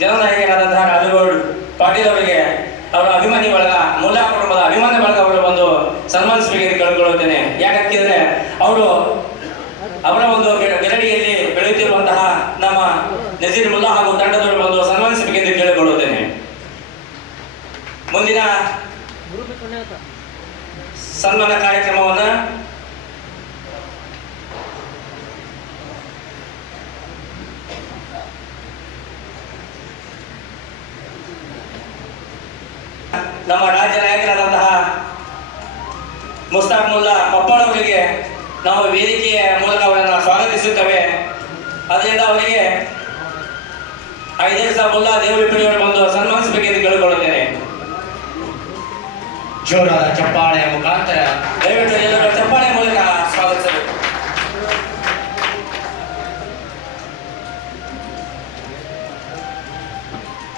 ಜನನಾಯಕರಾದಂತಹ ರಾಜಗೌಡ ಪಾಟೀಲ್ ಅವರಿಗೆ ಅವರ ಅಭಿಮಾನಿ ಬಳಗ ಮುಲ್ಲಾ ಕುಟುಂಬದ ಅಭಿಮಾನಿ ಬಳಗ ಅವರು ಬಂದು ಸನ್ಮಾನಿಸಬೇಕೆಂದು ಕೇಳಿಕೊಳ್ಳುತ್ತೇನೆ. ಯಾಕಂತಿದ್ರೆ ಅವರು ಅವರ ಒಂದು ಗೆ- ಗೆರಡಿಯಲ್ಲಿ ಬೆಳೆಯುತ್ತಿರುವಂತಹ ನಮ್ಮ ನಜೀರ್ ಮುಲ್ಲಾ ಹಾಗೂ ತಂಡದವರು ಬಂದು ಸನ್ಮಾನಿಸಬೇಕೆಂದು ಕೇಳಿಕೊಳ್ಳುತ್ತೇನೆ ಮುಂದಿನ ಸನ್ಮಾನ ಕಾರ್ಯಕ್ರಮವನ್ನು ನಮ್ಮ ರಾಜ್ಯ ನಾಯಕರಾದಂತಹ ಮುಸ್ತಾಕ್ ಮುಲ್ಲಾ ಅವರಿಗೆ ನಾವು ವೇದಿಕೆಯ ಮೂಲಕ ಅವರನ್ನು ಸ್ವಾಗತಿಸುತ್ತೇವೆ. ಅದರಿಂದ ಅವರಿಗೆ ಐದೇ ಸಾವಿರ ಮುಲ್ಲಾ ದೇವರಿಪ್ಪಣಿಯವರು ಬಂದು ಸನ್ಮಾನಿಸಬೇಕೆಂದು ಕೇಳಿಕೊಳ್ಳುತ್ತೇನೆ. ಜೋರಾದ ಚಪ್ಪಾಳೆಯ ಮುಖಾಂತರ. ದಯವಿಟ್ಟು ಎಲ್ಲರೂ ಚಪ್ಪಾಳೆ ಮೂಲಕ ಸ್ವಾಗತಿಸಬೇಕು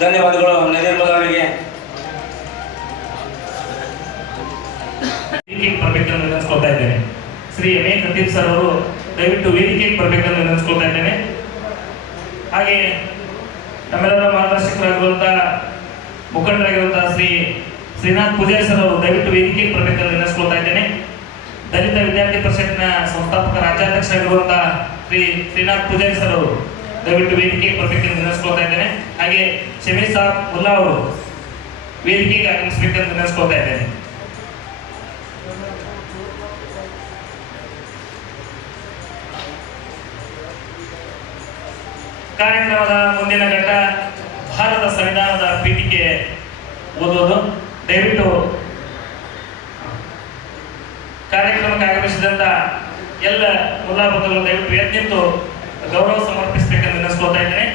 ಧನ್ಯವಾದಗಳು ಬದಲಾವಣೆಗೆ ಅವರಿಗೆ ಶ್ರೀ ಎ ಖತೀಬ್ ಸರ್ ಅವರು ದಯವಿಟ್ಟು ವೇದಿಕೆಗೆ ಬರ್ಬೇಕಂತ ನೆನೆಸ್ಕೊಳ್ತಾ ಇದ್ದೇನೆ. ಹಾಗೆ ನಮ್ಮೆಲ್ಲರ ಮಾರ್ಗದರ್ಶಕರಾಗಿರುವಂತಹ ಮುಖಂಡರಾಗಿರುವಂತಹ ಶ್ರೀ ಶ್ರೀನಾಥ್ ಪೂಜಾರಿ ಸರ್ ಅವರು, ದಯವಿಟ್ಟು ವೇದಿಕೆಗೆ ಬರಬೇಕೆಂದು ನೆನೆಸ್ಕೊಳ್ತಾ ಇದ್ದೇನೆ. ದಲಿತ ವಿದ್ಯಾರ್ಥಿ ಪರಿಷತ್ನ ಸಂಸ್ಥಾಪಕ ರಾಜ್ಯಾಧ್ಯಕ್ಷರಾಗಿರುವಂತಹ ಶ್ರೀ ಶ್ರೀನಾಥ್ ಪೂಜಾರಿ ಸರ್ ಅವರು, ದಯವಿಟ್ಟು ವೇದಿಕೆಗೆ ಬರಬೇಕೆಂದು ನೆನೆಸ್ಕೊಳ್ತಾ ಇದ್ದೇನೆ. ಹಾಗೆ ಶಮೀರ್ ಸಾಬ್ ಮುಲ್ಲಾ ಅವರು, ವೇದಿಕೆಗೆ ಆಗಮಿಸಬೇಕಂತ ನೆನೆಸ್ಕೊಳ್ತಾ ಇದ್ದೇನೆ. ಕಾರ್ಯಕ್ರಮದ ಮುಂದಿನ ಘಟ್ಟ ಭಾರತ ಸಂವಿಧಾನದ ಪೀಠಿಕೆ ಓದೋದು ದಯವಿಟ್ಟು ಕಾರ್ಯಕ್ರಮಕ್ಕೆ ಆಗಮಿಸಿದಂಥ ಎಲ್ಲ ಮುಲ್ಲಾ ಬಂಧುಗಳು ದಯವಿಟ್ಟು ಎದ್ದಿಂತು ಗೌರವ ಸಮರ್ಪಿಸಬೇಕೆಂದು ನೆನೆಸ್ಕೊಳ್ತಾ ಇದ್ದೇನೆ.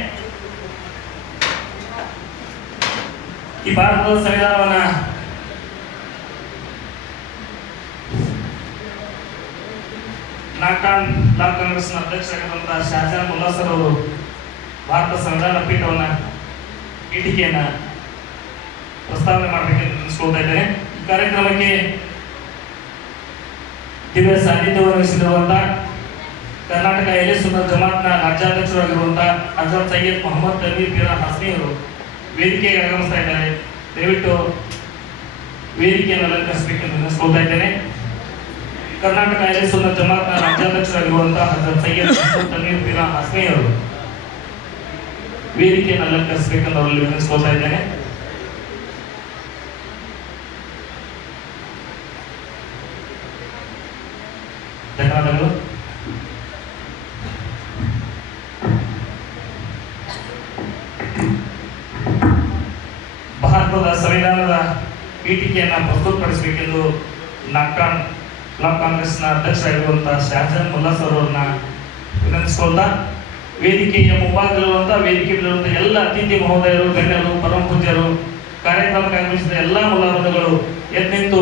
ಈ ಭಾರತದ ಸಂವಿಧಾನವನ್ನ ನಾಕಾನ್ ಲಾ ಕಾಂಗ್ರೆಸ್ನ ಅಧ್ಯಕ್ಷರಾಗಿರುವಂತಹ ಶಹಜಾನ್ ಮುಲ್ಲಾ ಸರ್ ಅವರು ಭಾರತ ಸಂವಿಧಾನ ಪೀಠವನ್ನ, ಪೀಠಿಕೆಯನ್ನ ಪ್ರಸ್ತಾವನೆ ಮಾಡಬೇಕೆಂದು ನೆನೆಸ್ಕೊಳ್ತಾ ಇದ್ದಾರೆ. ಈ ಕಾರ್ಯಕ್ರಮಕ್ಕೆ ದಿವ್ಯ ಸಾನ್ನಿಧ್ಯ ವಹಿಸಿರುವಂತ ಕರ್ನಾಟಕ ಎಲೆ ಸುಂದರ್ ಜಮಾತ್ನ ರಾಜ್ಯಾಧ್ಯಕ್ಷರಾಗಿರುವಂತ ಹಜರತ್ ಸೈಯದ್ ಮೊಹಮ್ಮದ್ ತಮೀರ್ ಪೀರ ಹಸ್ನಿ ಅವರು ವೇದಿಕೆಗೆ ಆಗಮಿಸ್ತಾ ಇದ್ದಾರೆ. ದಯವಿಟ್ಟು ವೇದಿಕೆಯನ್ನು ಅಲಂಕರಿಸಬೇಕೆಂದು ನೆನೆಸ್ಕೊಳ್ತಾ ಇದ್ದೇನೆ. ಕರ್ನಾಟಕ ಎಲೆ ಸುಂದರ್ ಜಮಾತ್ನ ರಾಜ್ಯಾಧ್ಯಕ್ಷರಾಗಿರುವಂತಹ ಹಜರತ್ ಸೈಯದ್ ಮೊಹಮ್ಮದ್ ತಮೀರ್ ಪೀರ ಹಸ್ನಿ ಅವರು ವೇದಿಕೆಯನ್ನು ಅಲಂಕರಿಸಬೇಕೆಂದು ಅವರಲ್ಲಿ ವಿನಂತಿಸ್ಕೊಳ್ತಾ ಇದ್ದೇನೆ. ಧನ್ಯವಾದಗಳು. ಭಾರತದ ಸಂವಿಧಾನದ ಪೀಠಿಕೆಯನ್ನು ಪ್ರಸ್ತುತಪಡಿಸಬೇಕೆಂದು ನಾಕ್ಟಾನ್ ಬ್ಲಾಕ್ ಕಾಂಗ್ರೆಸ್ನ ಅಧ್ಯಕ್ಷರಾಗಿರುವಂತಹ ಆಗಿರುವಂಥ ಮುಲ್ಲಾ ಸರ್ ಅವರನ್ನ ವಿನಂತಿಸಿಕೊಳ್ತಾ ವೇದಿಕೆಯ ಮುಂಭಾಗದಲ್ಲಿರುವಂಥ ವೇದಿಕೆಯಲ್ಲಿರುವಂಥ ಎಲ್ಲ ಅತಿಥಿ ಮಹೋದಯರು, ಗಣ್ಯರು ಪರಮ ಪೂಜ್ಯರು ಕಾರ್ಯಕ್ರಮಕ್ಕೆ ಆಗಮಿಸಿದ ಎಲ್ಲ ಮುಲಾಬಂಧಗಳು ಎದ್ನಿಂತು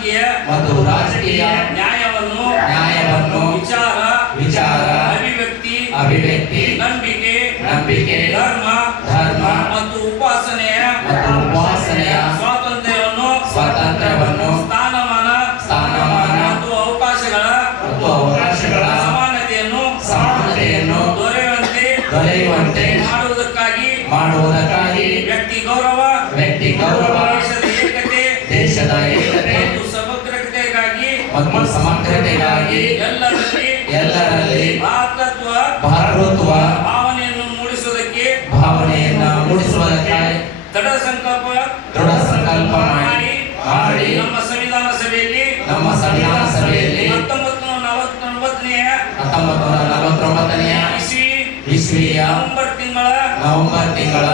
ರಾಜಕೀಯ ಮತ್ತು ರಾಜಕೀಯ ನ್ಯಾಯವನ್ನು ನ್ಯಾಯವನ್ನು ವಿಚಾರ ವಿಚಾರ ಅಭಿವ್ಯಕ್ತಿ ಅಭಿವ್ಯಕ್ತಿ ನಂಬಿಕೆ ನಂಬಿಕೆ ಧರ್ಮ ಧರ್ಮ ಮತ್ತು ಉಪಾಸನೆಯ ಮತ್ತು ಉಪಾಸನೆಯ ಸ್ವಾತಂತ್ರ್ಯವನ್ನು ಸ್ವಾತಂತ್ರ್ಯವನ್ನು ಸ್ಥಾನಮಾನ ಸ್ಥಾನಮಾನ ಮತ್ತು ಅವಕಾಶಗಳ ಮತ್ತು ಅವಕಾಶಗಳ ಸಮಾನತೆಯನ್ನು ಸಮಾನತೆಯನ್ನು ದೊರೆಯುವಂತೆ ದೊರೆಯುವಂತೆ ಮಾಡುವುದಕ್ಕಾಗಿ ಮಾಡುವುದಕ್ಕಾಗಿ ವ್ಯಕ್ತಿ ಗೌರವ ವ್ಯಕ್ತಿ ಗೌರವ ಸಮಗ್ರತೆಗಾಗಿ ಮತ್ತು ಸಮಗ್ರತೆಗಾಗಿ ಎಲ್ಲರಲ್ಲಿ ಎಲ್ಲರಲ್ಲಿ ಭಾರತತ್ವ ಭಾರತತ್ವ ಭಾವನೆಯನ್ನು ಮೂಡಿಸುವುದಕ್ಕೆ ಭಾವನೆಯನ್ನ ಮೂಡಿಸುವುದಕ್ಕೆ ದೃಢ ಸಂಕಲ್ಪ ದೃಢ ಸಂಕಲ್ಪ ಮಾಡಿ ಮಾಡಿ ನಮ್ಮ ಸಂವಿಧಾನ ಸಭೆಯಲ್ಲಿ ನಮ್ಮ ಸಂವಿಧಾನ ಸಭೆಯಲ್ಲಿ ಹತ್ತೊಂಬತ್ತು ನೂರ ನಲವತ್ತೊಂಬತ್ತನೆಯ ಹತ್ತೊಂಬತ್ತು ನೂರ ನಲವತ್ತೊಂಬತ್ತನೆಯ ಇಸ್ವಿ ಇಸ್ವಿಯ ನವೆಂಬರ್ ತಿಂಗಳ ನವೆಂಬರ್ ತಿಂಗಳ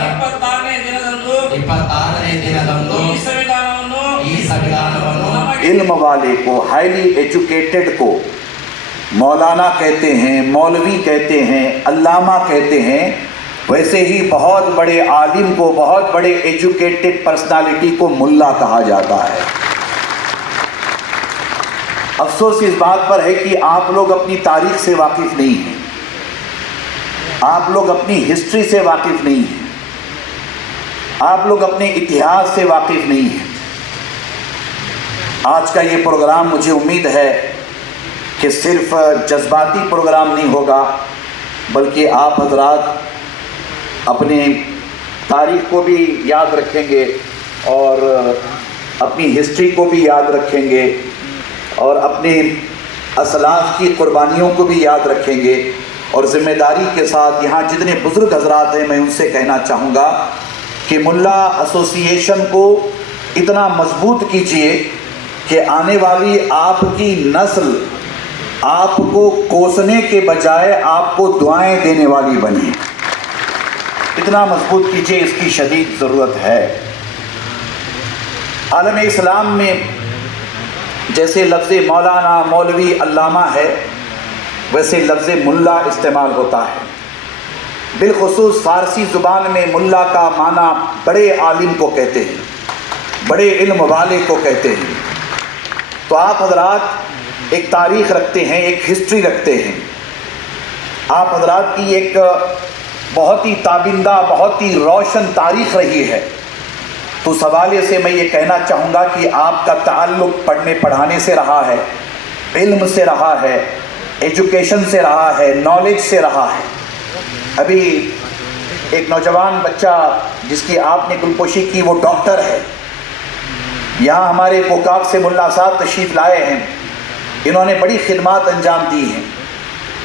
علم والے کو ہائیلی ایجوکیٹڈ کو، مولانا کہتے ہیں، مولوی کہتے ہیں، علامہ کہتے ہیں، ویسے ہی بہت بڑے عالم کو، بہت بڑے ایجوکیٹڈ پرسنالٹی کو ملا کہا جاتا ہے۔ افسوس اس بات پر ہے کہ آپ لوگ اپنی تاریخ سے واقف نہیں ہیں۔ آپ لوگ اپنی ہسٹری سے واقف نہیں ہیں۔ آپ لوگ اپنے اتہاس سے واقف نہیں ہیں۔ آج کا یہ پروگرام مجھے امید ہے کہ صرف جذباتی پروگرام نہیں ہوگا، بلکہ آپ حضرات اپنے تاریخ کو بھی یاد رکھیں گے اور اپنی ہسٹری کو بھی یاد رکھیں گے اور اپنے اصلاف کی قربانیوں کو بھی یاد رکھیں گے اور ذمہ داری کے ساتھ یہاں جتنے بزرگ حضرات ہیں، میں ان سے کہنا چاہوں گا کہ ملا اسوسییشن کو اتنا مضبوط کیجیے کہ آنے والی آپ کی نسل آپ کو کوسنے کے بجائے آپ کو دعائیں دینے والی بنی۔ اتنا مضبوط کیجیے اس کی شدید ضرورت ہے۔ عالم اسلام میں جیسے لفظ مولانا مولوی علامہ ہے، ویسے لفظ ملا استعمال ہوتا ہے۔ بالخصوص فارسی زبان میں ملا کا معنی بڑے عالم کو کہتے ہیں، بڑے علم والے کو کہتے ہیں۔ تو آپ حضرات ایک تاریخ رکھتے ہیں، ایک ہسٹری رکھتے ہیں۔ آپ حضرات کی ایک بہت ہی تابندہ، بہت ہی روشن تاریخ رہی ہے۔ تو اس حوالے سے میں یہ کہنا چاہوں گا کہ آپ کا تعلق پڑھنے، پڑھانے سے رہا ہے، علم سے رہا ہے ایجوکیشن سے رہا ہے نالج سے رہا ہے۔ ابھی ایک نوجوان بچہ جس کی آپ نے گلپوشی کی، وہ ڈاکٹر ہے۔ یہاں ہمارے کوکاک سے ملا صاحب تشریف لائے ہیں۔ انہوں نے بڑی خدمات انجام دی ہیں۔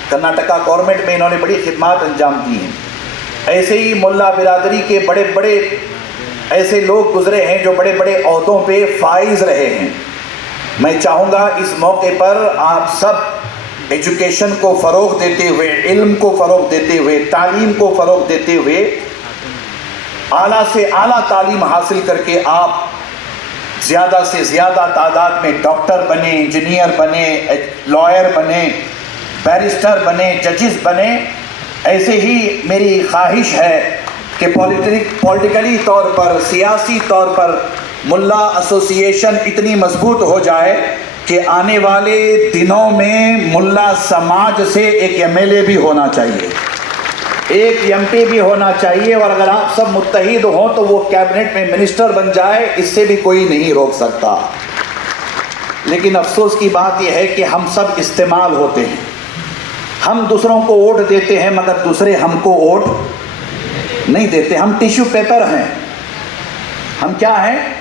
کرناٹکا گورنمنٹ میں انہوں نے بڑی خدمات انجام دی ہیں۔ ایسے ہی ملا برادری کے بڑے بڑے ایسے لوگ گزرے ہیں جو بڑے بڑے عہدوں پہ فائز رہے ہیں۔ میں چاہوں گا اس موقع پر آپ سب ایجوکیشن کو فروغ دیتے ہوئے، علم کو فروغ دیتے ہوئے، تعلیم کو فروغ دیتے ہوئے، اعلیٰ سے اعلیٰ تعلیم حاصل کر کے آپ زیادہ سے زیادہ تعداد میں ڈاکٹر بنے، انجینئر بنے، لائر بنے، بیرسٹر بنے، ججز بنے۔ ایسے ہی میری خواہش ہے کہ پولٹیکلی طور پر، سیاسی طور پر ملا ایسوسیشن اتنی مضبوط ہو جائے کہ آنے والے دنوں میں ملا سماج سے ایک ایم ایل اے بھی ہونا چاہیے۔ ایک ایم پی بھی ہونا چاہیے اور اگر آپ سب متحد ہوں تو وہ کیبنٹ میں منسٹر بن جائے، اس سے بھی کوئی نہیں روک سکتا۔ لیکن افسوس کی بات یہ ہے کہ ہم سب استعمال ہوتے ہیں۔ ہم دوسروں کو ووٹ دیتے ہیں مگر دوسرے ہم کو ووٹ نہیں دیتے۔ ہم ٹیشو پیپر ہیں۔ ہم کیا ہیں؟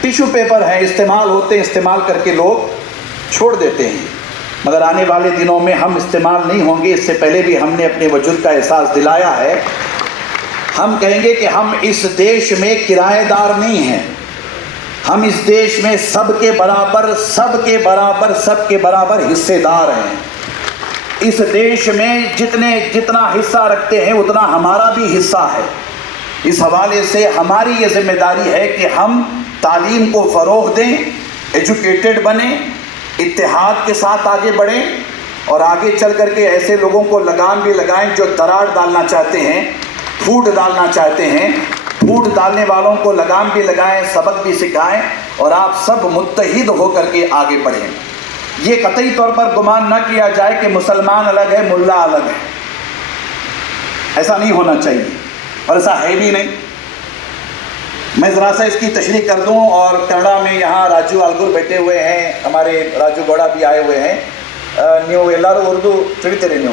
ٹیشو پیپر ہیں۔ استعمال ہوتے ہیں استعمال کر کے لوگ چھوڑ دیتے ہیں۔ مگر آنے والے دنوں میں ہم استعمال نہیں ہوں گے، اس سے پہلے بھی ہم نے اپنے وجود کا احساس دلایا ہے۔ ہم کہیں گے کہ ہم اس دیش میں کرایہ دار نہیں ہیں۔ ہم اس دیش میں سب کے برابر، سب کے برابر، سب کے برابر حصے دار ہیں۔ اس دیش میں جتنے، جتنا حصہ رکھتے ہیں، اتنا ہمارا بھی حصہ ہے۔ اس حوالے سے ہماری یہ ذمہ داری ہے کہ ہم تعلیم کو فروغ دیں ایجوکیٹڈ بنیں اتحاد کے ساتھ آگے بڑھیں اور آگے چل کر کے ایسے لوگوں کو لگام بھی لگائیں جو دراڑ ڈالنا چاہتے ہیں، پھوٹ ڈالنا چاہتے ہیں۔ پھوٹ ڈالنے والوں کو لگام بھی لگائیں، سبق بھی سکھائیں اور آپ سب متحد ہو کر کے آگے بڑھیں۔ یہ قطعی طور پر گمان نہ کیا جائے کہ مسلمان الگ ہے، ملا الگ ہے۔ ایسا نہیں ہونا چاہیے اور ایسا ہے بھی نہیں۔ میں ذرا سا اس کی تشریح کر دوں اور کینیڈا میں یہاں راجو آلگور بیٹھے ہوئے ہیں، ہمارے راجو گوڑا بھی آئے ہوئے ہیں۔ نیو ایلار اردو چڑی تیرے نیو۔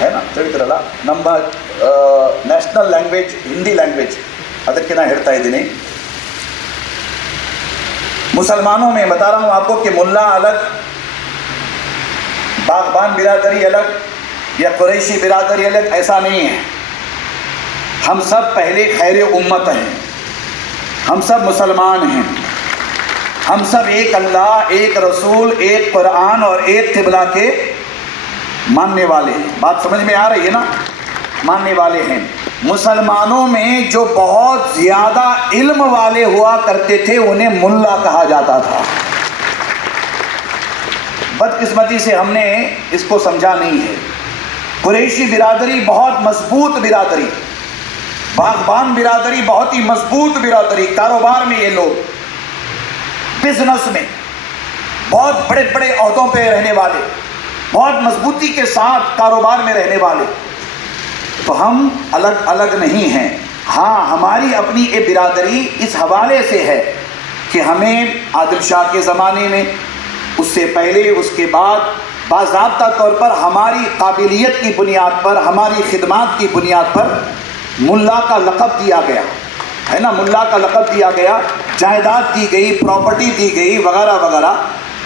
ہے نا؟ ترترا number national language, Hindi language. Hindi کے نا ہڑتا ہی دنے مسلمانوں میں بتا رہا ہوں آپ کو کہ ملا الگ، باغبان برادری الگ یا قریشی برادری الگ، ایسا نہیں ہے۔ ہم سب پہلے خیر امت ہیں۔ ہم سب مسلمان ہیں۔ ہم سب ایک اللہ، ایک رسول، ایک قرآن اور ایک قبلہ کے ماننے والے ہیں۔ بات سمجھ میں آ رہی ہے نا؟ ماننے والے ہیں۔ مسلمانوں میں جو بہت زیادہ علم والے ہوا کرتے تھے، انہیں ملا کہا جاتا تھا۔ بدقسمتی سے ہم نے اس کو سمجھا نہیں ہے۔ قریشی برادری بہت مضبوط برادری۔ باغبان برادری بہت ہی مضبوط برادری، کاروبار میں یہ لوگ بزنس میں، بہت بڑے بڑے عہدوں پہ رہنے والے، بہت مضبوطی کے ساتھ کاروبار میں رہنے والے۔ تو ہم الگ الگ نہیں ہیں۔ ہاں ہماری اپنی یہ برادری اس حوالے سے ہے کہ ہمیں عادل شاہ کے زمانے میں، اس سے پہلے، اس کے بعد، باضابطہ طور پر ہماری قابلیت کی بنیاد پر، ہماری خدمات کی بنیاد پر ملا کا لقب دیا گیا۔ ہے نا؟ ملا کا لقب دیا گیا۔ جائیداد دی گئی پراپرٹی دی گئی، وغیرہ وغیرہ۔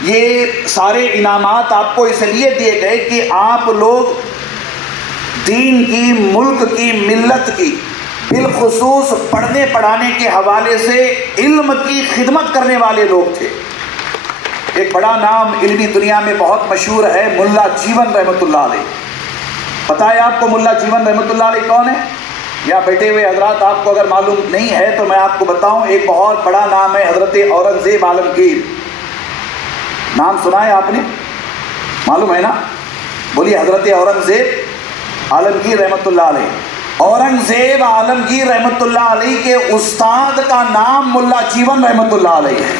یہ سارے انعامات آپ کو اس لیے دیے گئے کہ آپ لوگ دین کی، ملک کی، ملت کی، بالخصوص پڑھنے، پڑھانے کے حوالے سے علم کی خدمت کرنے والے لوگ تھے۔ ایک بڑا نام علمی دنیا میں بہت مشہور ہے، ملا جیون رحمۃ اللہ علیہ۔ پتہ ہے آپ کو ملا جیون رحمۃ اللہ علیہ کون ہے؟ یا بیٹھے ہوئے حضرات، آپ کو اگر معلوم نہیں ہے تو میں آپ کو بتاؤں، ایک بہت بڑا نام ہے حضرت اورنگزیب عالمگیر۔ نام سنا ہے آپ نے؟ معلوم ہے نا؟ بولیے، حضرت اورنگزیب عالمگیر رحمت اللہ علیہ۔ اورنگزیب عالمگیر رحمت اللہ علیہ کے استاد کا نام ملا جیون رحمۃ اللہ علیہ۔ ہے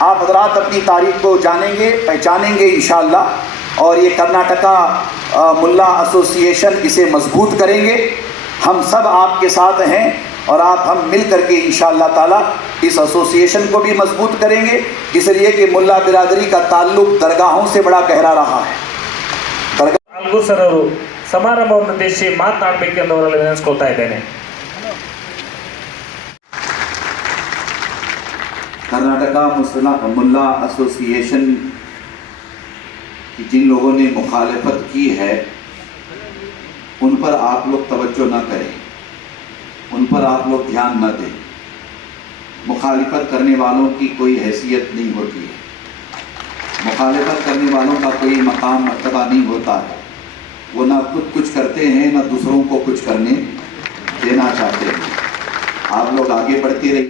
آپ حضرات اپنی تاریخ کو جانیں گے، پہچانیں گے انشاءاللہ۔ اور یہ کرناٹکا ملا ایسوسیشن اسے مضبوط کریں گے۔ ہم سب آپ کے ساتھ ہیں اور آپ ہم مل کر کے انشاءاللہ تعالی اللہ اس ایسوسیشن کو بھی مضبوط کریں گے۔ اس لیے کہ ملا برادری کا تعلق درگاہوں سے بڑا گہرا رہا ہے۔ درگاہ ಸಮಾರಂಭವನ್ನುದ್ದೇಶಿಸಿ ಮಾತನಾಡಬೇಕೆಂದು ಅವರಲ್ಲಿ کہ جن لوگوں نے مخالفت کی ہے، ان پر آپ لوگ توجہ نہ کریں، ان پر آپ لوگ دھیان نہ دیں۔ مخالفت کرنے والوں کی کوئی حیثیت نہیں ہوتی ہے۔ مخالفت کرنے والوں کا کوئی مقام، مرتبہ نہیں ہوتا ہے۔ وہ نہ خود کچھ کرتے ہیں، نہ دوسروں کو کچھ کرنے دینا چاہتے ہیں۔ آپ لوگ آگے بڑھتی رہیں